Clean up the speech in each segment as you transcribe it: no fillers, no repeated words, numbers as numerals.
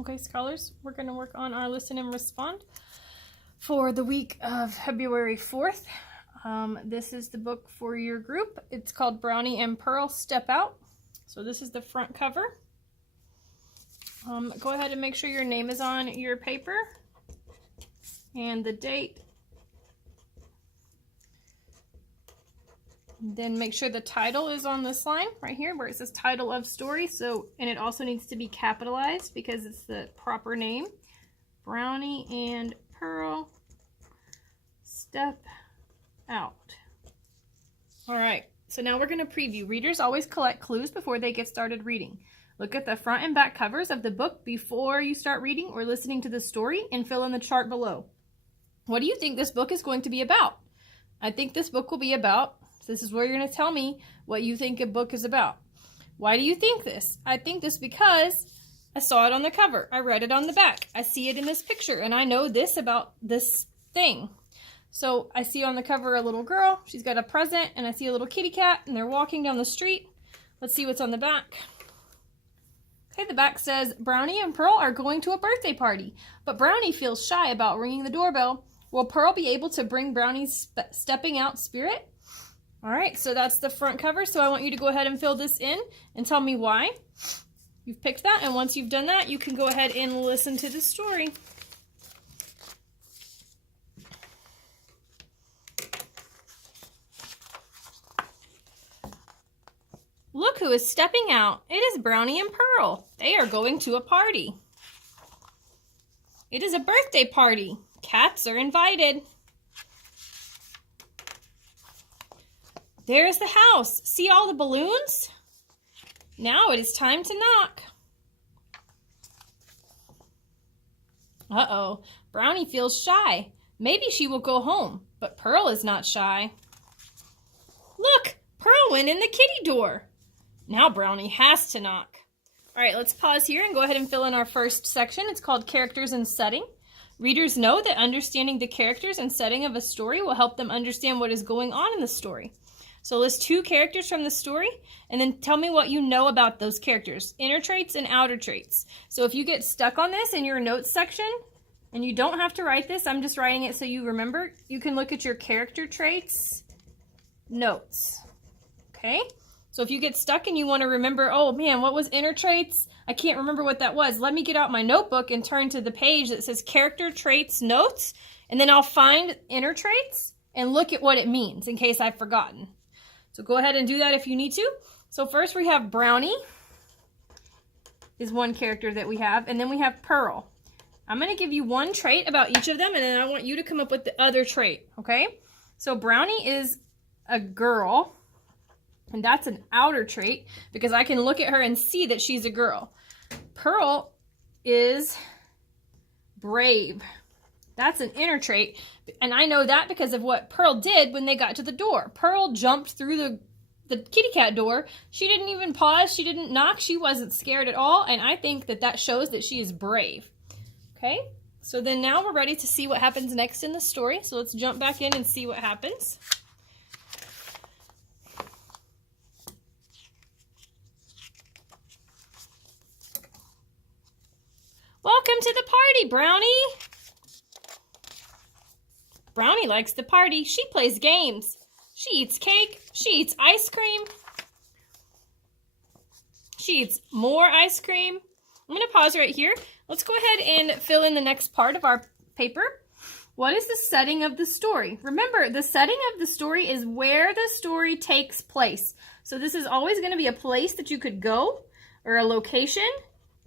Okay, scholars, we're going to work on our listen and respond for the week of February 4th. This is the book for your group. It's called Brownie and Pearl Step Out. So this is the front cover. Go ahead and make sure your name is on your paper and the date. Then make sure the title is on this line right here where it says title of story. And it also needs to be capitalized because it's the proper name. Brownie and Pearl Step Out. All right, so now we're going to preview. Readers always collect clues before they get started reading. Look at the front and back covers of the book before you start reading or listening to the story and fill in the chart below. What do you think this book is going to be about? I think this book will be about, this is where you're going to tell me what you think a book is about. Why do you think this? I think this because I saw it on the cover. I read it on the back. I see it in this picture, and I know this about this thing. So I see on the cover a little girl. She's got a present, and I see a little kitty cat, and they're walking down the street. Let's see what's on the back. Okay, the back says, Brownie and Pearl are going to a birthday party, but Brownie feels shy about ringing the doorbell. Will Pearl be able to bring Brownie's stepping out spirit? All right, so that's the front cover. So I want you to go ahead and fill this in and tell me why you've picked that. And once you've done that, you can go ahead and listen to the story. Look who is stepping out. It is Brownie and Pearl. They are going to a party. It is a birthday party. Cats are invited. There's the house. See all the balloons? Now it is time to knock. Uh-oh, Brownie feels shy. Maybe she will go home, but Pearl is not shy. Look, Pearl went in the kitty door. Now Brownie has to knock. All right, let's pause here and go ahead and fill in our first section. It's called Characters and Setting. Readers know that understanding the characters and setting of a story will help them understand what is going on in the story. So list 2 characters from the story, and then tell me what you know about those characters, inner traits and outer traits. So if you get stuck on this in your notes section, and you don't have to write this, I'm just writing it so you remember, you can look at your character traits notes, okay? So if you get stuck and you want to remember, oh man, what was inner traits? I can't remember what that was. Let me get out my notebook and turn to the page that says character traits notes, and then I'll find inner traits and look at what it means in case I've forgotten. So go ahead and do that if you need to. So first we have Brownie is one character that we have, and then we have Pearl. I'm going to give you one trait about each of them, and then I want you to come up with the other trait, okay? So Brownie is a girl, and that's an outer trait because I can look at her and see that she's a girl. Pearl is brave. That's an inner trait, and I know that because of what Pearl did when they got to the door. Pearl jumped through the kitty cat door. She didn't even pause. She didn't knock. She wasn't scared at all, and I think that that shows that she is brave. Okay, so then now we're ready to see what happens next in the story. So let's jump back in and see what happens. Welcome to the party, Brownie. Brownie likes the party. She plays games. She eats cake. She eats ice cream. She eats more ice cream. I'm going to pause right here. Let's go ahead and fill in the next part of our paper. What is the setting of the story? Remember, the setting of the story is where the story takes place. So this is always going to be a place that you could go or a location,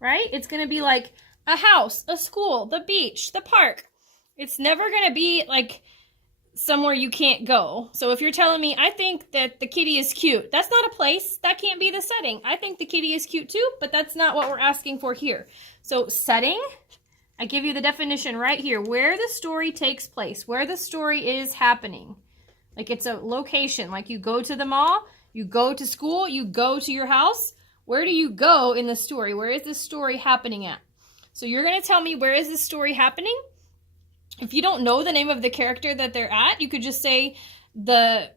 right? It's going to be like a house, a school, the beach, the park. It's never going to be like somewhere you can't go. So if you're telling me, I think that the kitty is cute, that's not a place. That can't be the setting. I think the kitty is cute too, but that's not what we're asking for here. So setting, I give you the definition right here, where the story takes place, where the story is happening. Like it's a location, like you go to the mall, you go to school, you go to your house. Where do you go in the story? Where is the story happening at? So you're going to tell me, where is the story happening? If you don't know the name of the character that they're at, you could just say the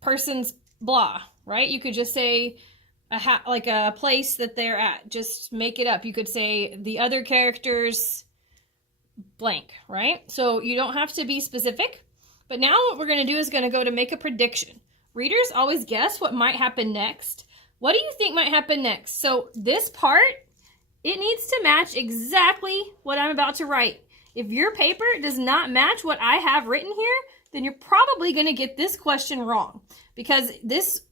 person's blah, right? You could just say like a place that they're at. Just make it up. You could say the other characters blank, right? So you don't have to be specific. But now what we're going to do is going to go to make a prediction. Readers always guess what might happen next. What do you think might happen next? So this part, it needs to match exactly what I'm about to write. If your paper does not match what I have written here, then you're probably going to get this question wrong. Because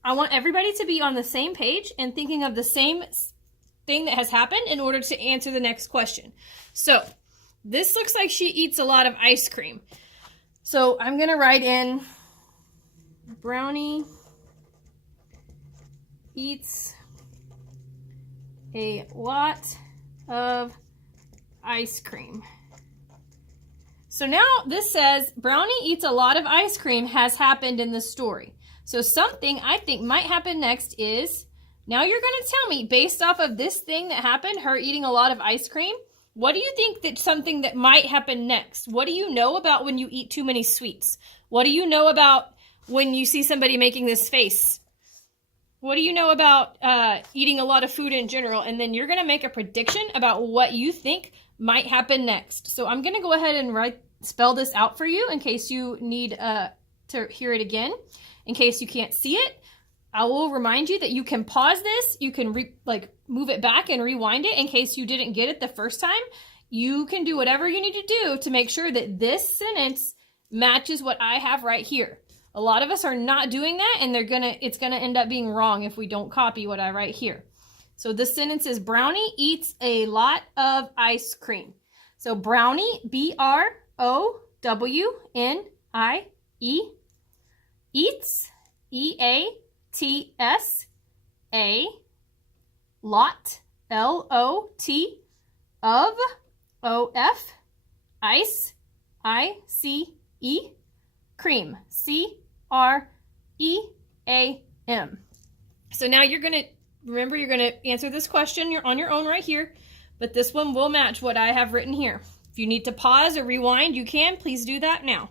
I want everybody to be on the same page and thinking of the same thing that has happened in order to answer the next question. So this looks like she eats a lot of ice cream. So I'm going to write in Brownie eats a lot of ice cream. So now this says Brownie eats a lot of ice cream has happened in the story. So something I think might happen next is, now you're going to tell me, based off of this thing that happened, her eating a lot of ice cream, what do you think that something that might happen next? What do you know about when you eat too many sweets? What do you know about when you see somebody making this face? What do you know about eating a lot of food in general? And then you're going to make a prediction about what you think might happen next. So I'm going to go ahead and spell this out for you in case you need to hear it again. In case you can't see it, I will remind you that you can pause this. You can move it back and rewind it in case you didn't get it the first time. You can do whatever you need to do to make sure that this sentence matches what I have right here. A lot of us are not doing that, and it's gonna end up being wrong if we don't copy what I write here. So this sentence is Brownie eats a lot of ice cream. So Brownie, B-R-O-W-N-I-E, eats, E-A-T-S, a lot, L-O-T, of, O-F, ice, I-C-E, cream, C-R-E-A-M. So now you're going to answer this question. You're on your own right here, but this one will match what I have written here. If you need to pause or rewind, you can. Please do that now.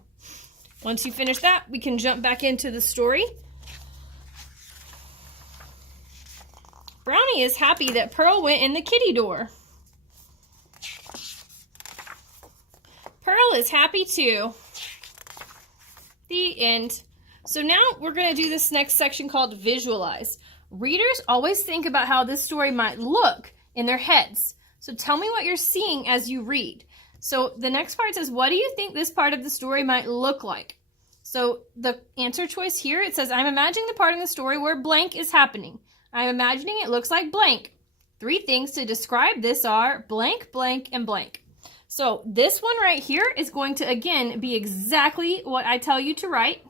Once you finish that, we can jump back into the story. Brownie is happy that Pearl went in the kitty door. Pearl is happy too. The end. So now we're going to do this next section called visualize. Readers always think about how this story might look in their heads. So tell me what you're seeing as you read. So the next part says, what do you think this part of the story might look like? So the answer choice here, it says, I'm imagining the part in the story where blank is happening. I'm imagining it looks like blank. 3 things to describe this are blank, blank, and blank. So this one right here is going to, again, be exactly what I tell you to write.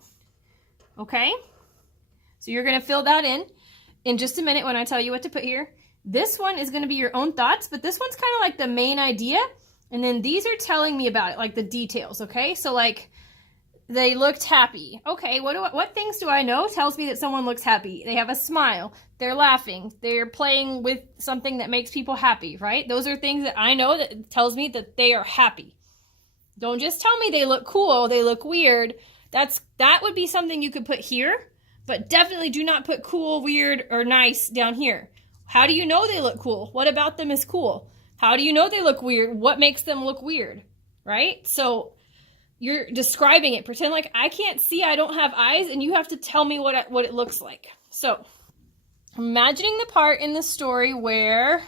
Okay? So you're going to fill that in just a minute when I tell you what to put here. This one is going to be your own thoughts, but this one's kind of like the main idea. And then these are telling me about it, like the details, okay? So like, they looked happy. Okay, what things do I know tells me that someone looks happy? They have a smile. They're laughing. They're playing with something that makes people happy, right? Those are things that I know that tells me that they are happy. Don't just tell me they look cool, they look weird. That would be something you could put here, but definitely do not put cool, weird, or nice down here. How do you know they look cool? What about them is cool? How do you know they look weird? What makes them look weird, right? So you're describing it. Pretend like I can't see, I don't have eyes, and you have to tell me what it looks like. So, imagining the part in the story where,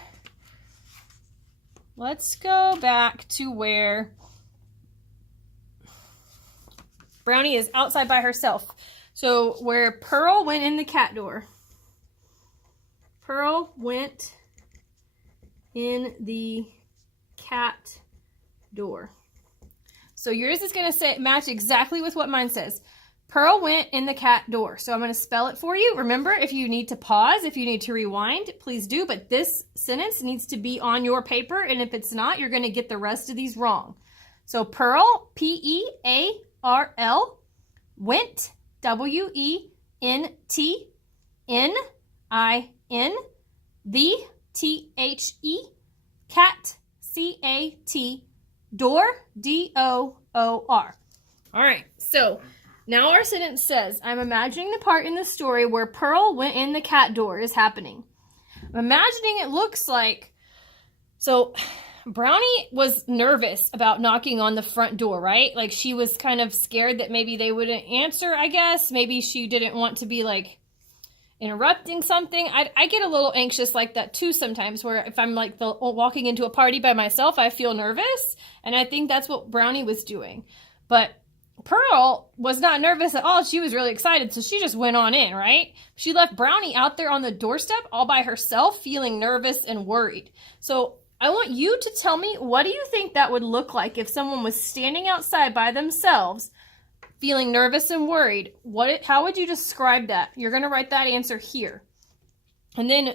let's go back to where Brownie is outside by herself. So, where Pearl went in the cat door. Pearl went in the cat door. So yours is going to match exactly with what mine says. Pearl went in the cat door. So I'm going to spell it for you. Remember, if you need to pause, if you need to rewind, please do. But this sentence needs to be on your paper. And if it's not, you're going to get the rest of these wrong. So Pearl, P-E-A-R-L, went, W-E-N-T, N-I-N, the, T-H-E, cat, C-A-T, door, D-O-O-R. All right, so now our sentence says, I'm imagining the part in the story where Pearl went in the cat door is happening. imagining it looks like, so Brownie was nervous about knocking on the front door, right? Like she was kind of scared that maybe they wouldn't answer, I guess. Maybe she didn't want to be like interrupting something. I get a little anxious like that too sometimes, where if I'm like walking into a party by myself, I feel nervous. And I think that's what Brownie was doing. But Pearl was not nervous at all. She was really excited, so she just went on in, right? She left Brownie out there on the doorstep all by herself, feeling nervous and worried. So I want you to tell me, what do you think that would look like if someone was standing outside by themselves, feeling nervous and worried? How would you describe that? You're going to write that answer here. And then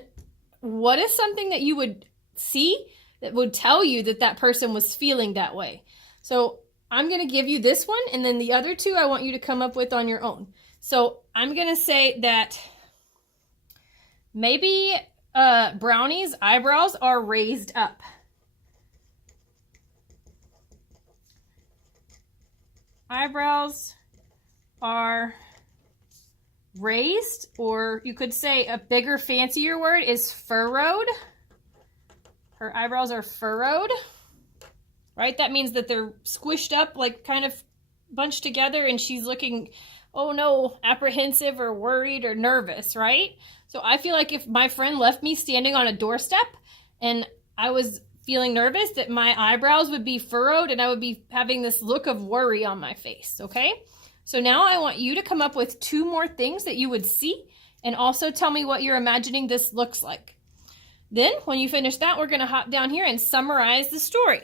what is something that you would see that would tell you that that person was feeling that way? So I'm going to give you this one, and then the other two I want you to come up with on your own. So I'm going to say that maybe Brownie's eyebrows are raised up. Eyebrows are raised, or you could say a bigger, fancier word is furrowed. Her eyebrows are furrowed, right? That means that they're squished up, like kind of bunched together, and she's looking, oh no, apprehensive or worried or nervous, right? So I feel like if my friend left me standing on a doorstep and I was feeling nervous, that my eyebrows would be furrowed and I would be having this look of worry on my face, okay? So now I want you to come up with two more things that you would see, and also tell me what you're imagining this looks like. Then when you finish that, we're going to hop down here and summarize the story.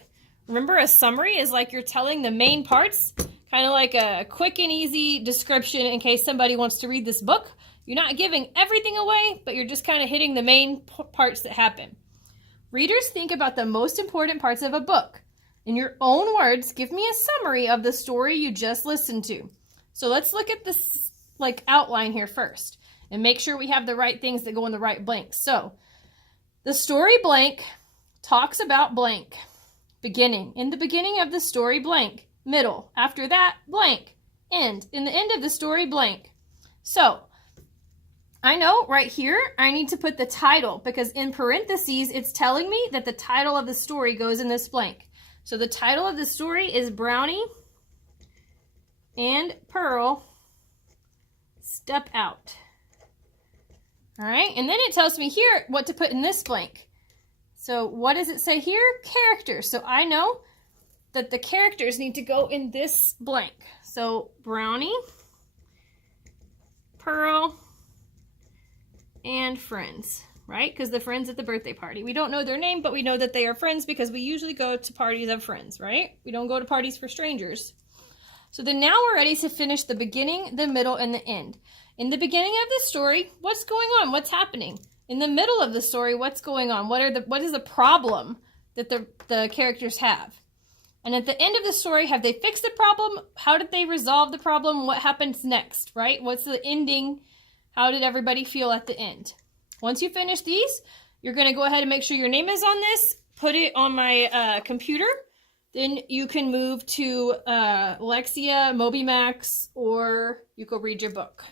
Remember, a summary is like you're telling the main parts, kind of like a quick and easy description in case somebody wants to read this book. You're not giving everything away, but you're just kind of hitting the main parts that happen. Readers, think about the most important parts of a book. In your own words, give me a summary of the story you just listened to. So let's look at this like outline here first and make sure we have the right things that go in the right blanks. So the story blank talks about blank. Beginning. In the beginning of the story, blank. Middle. After that, blank. End. In the end of the story, blank. So I know right here I need to put the title, because in parentheses it's telling me that the title of the story goes in this blank. So the title of the story is Brownie and Pearl Step Out. All right, and then it tells me here what to put in this blank. So what does it say here? Characters. So I know that the characters need to go in this blank. So Brownie, Pearl, and friends, right? Because the friends at the birthday party. We don't know their name, but we know that they are friends because we usually go to parties of friends, right? We don't go to parties for strangers. So then now we're ready to finish the beginning, the middle, and the end. In the beginning of the story, what's going on? What's happening? In the middle of the story, what's going on? What is the problem that the characters have? And at the end of the story, have they fixed the problem? How did they resolve the problem? What happens next, right? What's the ending? How did everybody feel at the end? Once you finish these, you're going to go ahead and make sure your name is on this. Put it on my computer. Then you can move to Lexia, MobyMax, or you go read your book.